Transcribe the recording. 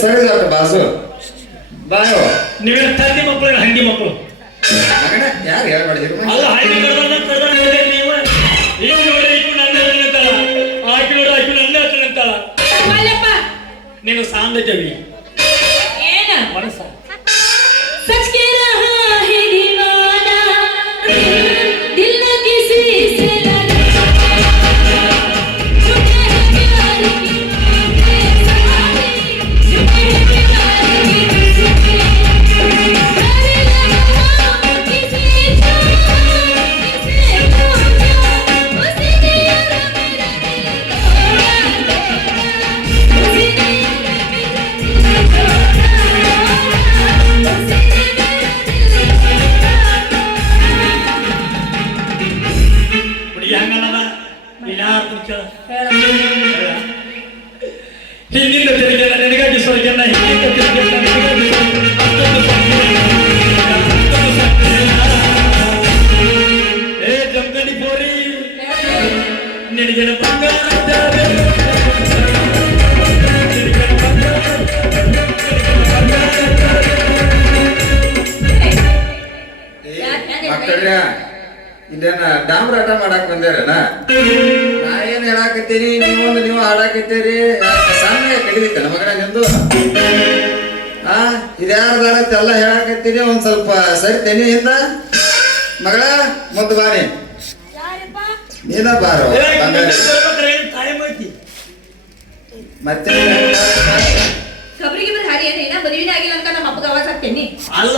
ಸರಿದಾಟ boss ಬಾಯೋ ನೀವೇ ತಂದಿ ಮಕ್ಕಳು ಹಂದಿ ಮಕ್ಕಳು ಮಗನ ಯಾರು ಹೇಳ್ಬಾರ್ದು ಅಲ್ಲ ಹಂದಿ ಕಡ್ದ ನೀವು ಈಗ ನೋಡಿ ಇಪ್ಪು ನನ್ನ ಅಂತಾಳ ಆಕಿ ನೋಡಿ ಆಕಿ ನನ್ನ ಅಂತಾಳ ನೀನು ಸಾಂಗತವಿ ಏನ ಮನಸ್ಸ सच कह रहा है दीवाना दिल न किसी से लड़ा झूठे हैं प्यार की बातें सहारे झूठे हैं प्यार की बातें अरे लगा किसी जान किसे खोया उसी ने यार मेरा दिल तोड़ा उसी ने यार मेरा दिल तोड़ा ಹಿಂದಿನ ತೆರಿಗೆ ನಿನಗಾಗಿ ಸ್ವರ್ಗನ್ನ ಹಿಂದಿನ ತೆರಿಗೆ ಏ ಜಂಗಡಿ ಪೋರಿ ನಿನಗೆ ಮಕ್ಕಳ್ರ ಇಲ್ಲೇನ ಡಾಮ್ರಾಟ ಮಾಡಕ್ ಬಂದೇರನ ನಾ ಏನ್ ಹೇಳಾಕತ್ತೀರಿ ನೀವು ಹಾಡಾಕತ್ತೀರಿ ಸಣ್ಣ ಕಡಿದಿತ್ತ ಮಗನ ನಿಂದು ಇದ್ಯಾರ್ದಾಡತ್ತೆ ಎಲ್ಲ ಹೇಳಾಕತ್ತೀರಿ ಒಂದ್ ಸ್ವಲ್ಪ ಸರಿ ತೆನಿಯಿಂದ ಮಗಳ ಮುದ್ದು ಬಾರಿ ನೀನ ಬಾರೋ ಮತ್ತೆ ಖಬರಿಗೆ ಬರ ಹಾರಿ ಏನ ಮದುವೆ ಆಗಿಲ್ಲ ಅಂತ ನಮ್ಮ ಅಪ್ಪಗ ಆವಾಜ್ ಹಾಕ್ತೇನಿ ಅಲ್ಲ